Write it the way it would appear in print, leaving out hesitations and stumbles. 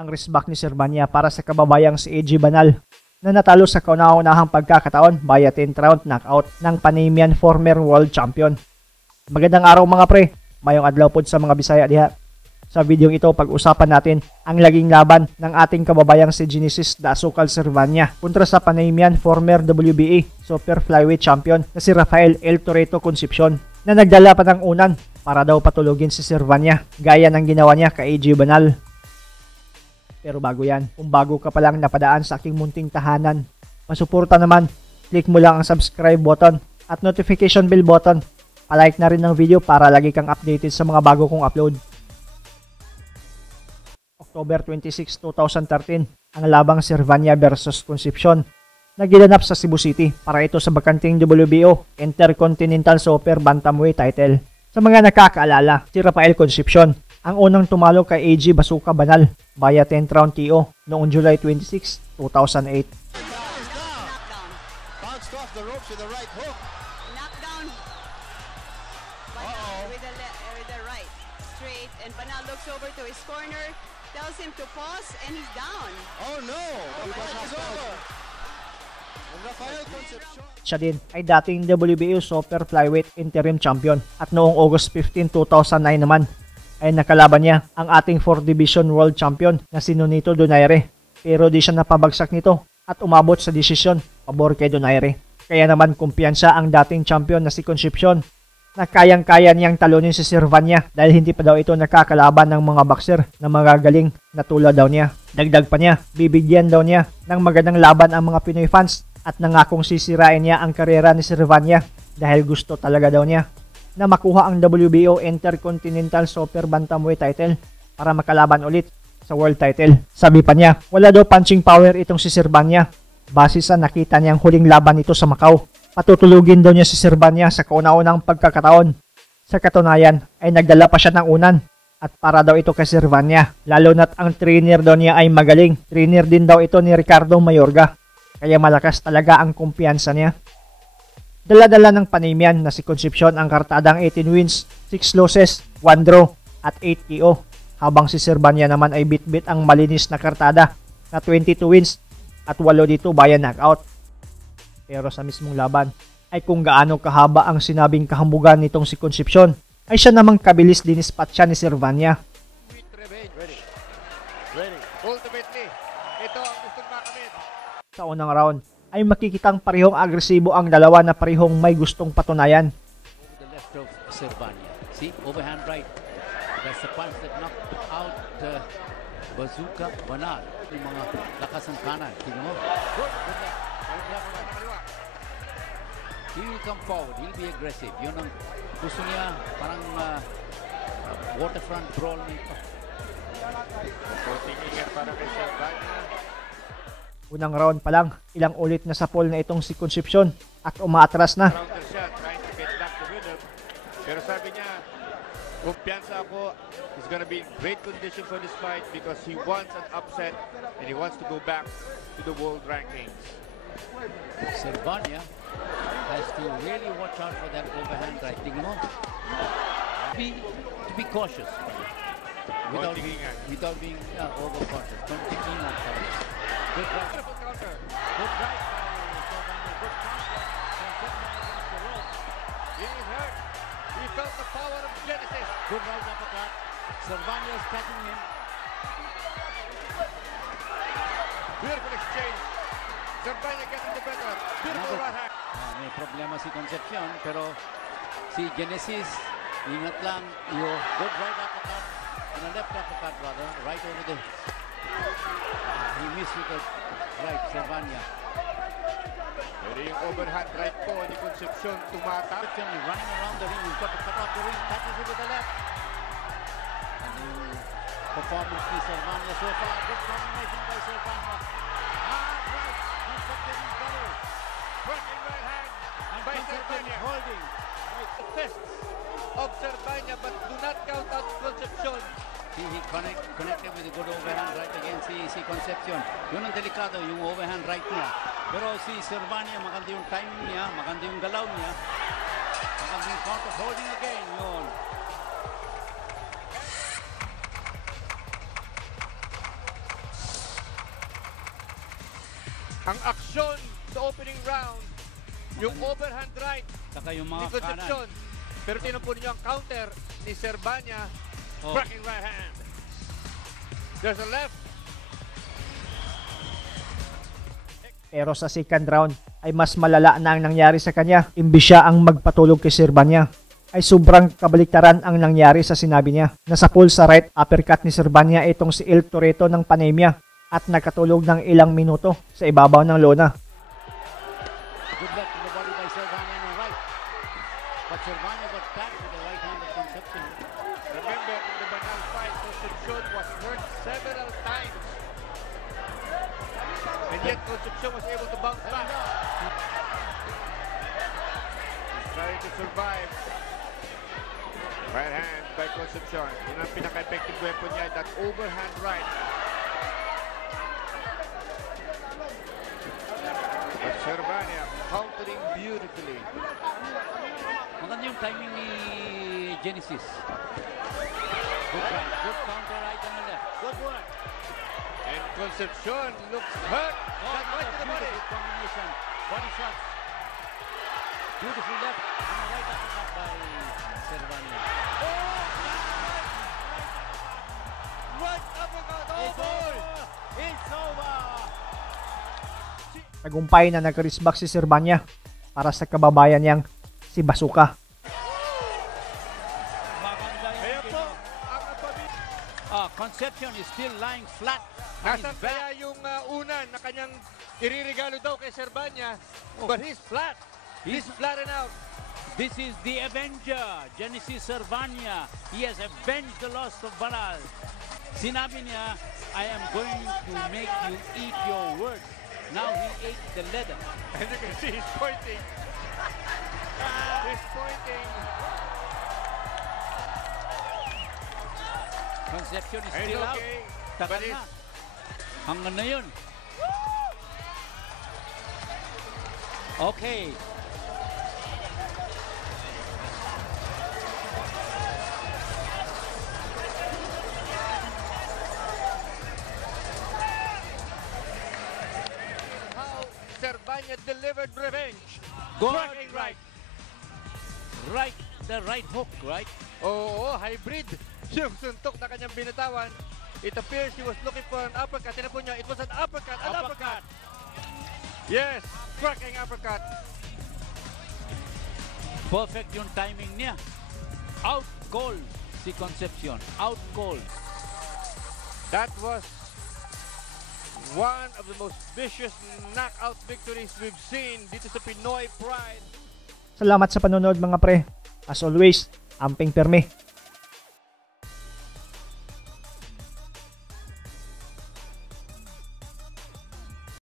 Ang wristback ni Servania para sa kababayang si AJ Banal na natalo sa kauna-unahang pagkakataon via 10th round knockout ng Panamanian former world champion. Magandang araw mga pre, mayong adlaw pod sa mga Bisaya diha. Sa videong ito, pag-usapan natin ang laging laban ng ating kababayang si Genesis Dasukal Servania kontra sa Panamanian former WBA Super Flyweight Champion na si Rafael El Torito Concepcion na nagdala pa ng unan para daw patulugin si Servania gaya ng ginawa niya kay AJ Banal. Pero bago yan, kung bago ka palang napadaan sa aking munting tahanan, masuporta naman, click mo lang ang subscribe button at notification bell button. Palike na rin ng video para lagi kang updated sa mga bago kong upload. October 26, 2013, ang labang Servania versus Concepcion na ginanap sa Cebu City para ito sa bakanting WBO Intercontinental Super Bantamweight title. Sa mga nakakaalala, si Rafael Concepcion ang unang tumalo kay AJ Basuka Banal via 10th round KO noong July 26, 2008. Bounced off the ropes with the right hook. Knockdown. Banal with the right. Straight. And Banal looks over to his corner. Tells him to pause. And he's down. Oh no! The fight is over. And Rafael Concepcion. Siya din ay dating WBO Super Flyweight Interim Champion at noong August 15, 2009 naman ay nakalaban niya ang ating 4 Division World Champion na si Nonito Donaire. Pero di siya napabagsak nito at umabot sa desisyon pabor kay Donaire. Kaya naman kumpiyansa ang dating champion na si Concepcion na kayang-kaya niyang talunin si Servania dahil hindi pa daw ito nakakalaban ng mga boxer na magagaling na tulad daw niya. Dagdag pa niya, bibigyan daw niya ng magandang laban ang mga Pinoy fans at nangakong sisirain niya ang karera ni Servania dahil gusto talaga daw niya na makuha ang WBO Intercontinental Super Bantamweight title para makalaban ulit sa world title. Sabi pa niya, wala daw punching power itong si Servania base sa nakita niyang huling laban nito sa Macau. Patutulugin daw niya si Servania sa kauna-unang pagkakataon. Sa katunayan ay nagdala pa siya ng unan at para daw ito kay Servania. Lalo na't ang trainer daw niya ay magaling. Trainer din daw ito ni Ricardo Mayorga. Kaya malakas talaga ang kumpiyansa niya. Dala-dala ng Panamanian na si Concepcion ang kartadang 18 wins, 6 losses, 1 draw at 8 KO. Habang si Servania naman ay bit-bit ang malinis na kartada na 22 wins at 8 dito via knockout. Pero sa mismong laban ay kung gaano kahaba ang sinabing kahambugan nitong si Concepcion ay siya namang kabilis dinispat siya ni Servania. Sa unang round ay makikitang parehong agresibo ang dalawa na parehong may gustong patunayan. The left of Servania. See, overhand right. That's the punch that knocked out Bazooka Banal. Yung mga lakas ng kanan. Tingnan mo. Good left. He will come forward. He'll be aggressive. Yun ang gusto niya. Parang waterfront brawl nito. Para kay Servania. Unang round pa lang, ilang ulit na sapol na itong si Concepcion at umaatras na. Counter shot, trying to get back the rhythm. Pero sabi niya, kumpiyansa ako, he's gonna be in great condition for this fight because he wants an upset and he wants to go back to the world rankings. Servania has to really watch out for that overhand right. Tingnan mo. To be cautious. Without being overcautious. Don't think enough. Good right. Beautiful counter. Good right by Servania. Good counter. The rope. He is hurt. He felt the power of Genesis. Good right uppercut. Servania is catching him. Beautiful exchange. Servania getting the better. Beautiful right hand. May problema si Concepcion pero si Genesis ingat lang. Good right uppercut and a left uppercut rather. Right over the he missed with the right, Servania. Pero yung overhand right po ni Concepcion tumata. Concepcion running around the ring. He's got to cut off the ring. Catches it with the left. And the performance by Servania so far. Good combination by Servania. Hard right. Concepcion is better. Working right hand And by Concepcion Servania. is holding. The fists of Servania but do not count out Concepcion. See, he connected with a good overhand right against si Concepcion. Yun ang delikado, yung overhand right niya. Pero si Servania, maganda yung timing niya, maganda yung galaw niya. Maganda yung counter holding again, yun. Ang aksyon sa opening round, yung overhand right Saka yung ni mga Concepcion. kanan. Pero tinan po ninyo ang counter ni Servania. Oh. Cracking right hand. There's a left. Pero sa second round ay mas malala na ang nangyari sa kanya. Imbis siya ang magpatulog kay Servania, ay sobrang kabaliktaran ang nangyari sa sinabi niya. Nasa pull sa right uppercut ni Servania itong si El Torito ng Panemia at nakatulog ng ilang minuto sa ibabaw ng lona. Good luck to the body by Servania on the right. But Servania got back to the right hand of Concepcion. Remember, in the Banal fight, Concepcion was hurt several times. And yet, Concepcion was able to bounce back. He's trying to survive. Right hand by Concepcion. Yun ang pinaka-effective weapon niya, that overhand right. But Servania countering beautifully. Maganda yung timing ni Genesis. Good right. Good counter right on the left. Good work. And Concepcion looks hurt. That right to the body. Beautiful combination. Body shot. Beautiful left. And a right uppercut by Servania. Right uppercut. It's over. It's over. Tagumpay na nag-risback si Servania para sa kababayan niyang si Basuka. Kaya po, ang napabili. Concepcion is still lying flat. Nasaan kaya yung unan na kanyang iririgalo daw kay Servania? But he's flat. He's flattened out. This is the Avenger, Genesis Servania. He has avenged the loss of Banal. Sinabi niya, I am going to make you eat your words. Now he ate the leather. And you can see he's pointing. He's pointing. Concepcion is And still out. okay. Tagal But na. Hanggang na yun. Okay. How Servania delivered revenge. Good Cracking right. Right. The right hook, right? Oo, hybrid. Yung suntok na kanyang binatawan. It appears he was looking for an uppercut. Tinan po niya, it was an uppercut. An uppercut. Yes, cracking uppercut. Perfect yung timing niya. Out goal si Concepcion. Out goal. That was one of the most vicious knockout victories we've seen dito sa Pinoy Pride. Salamat sa panonood mga pre. As always, amping perme.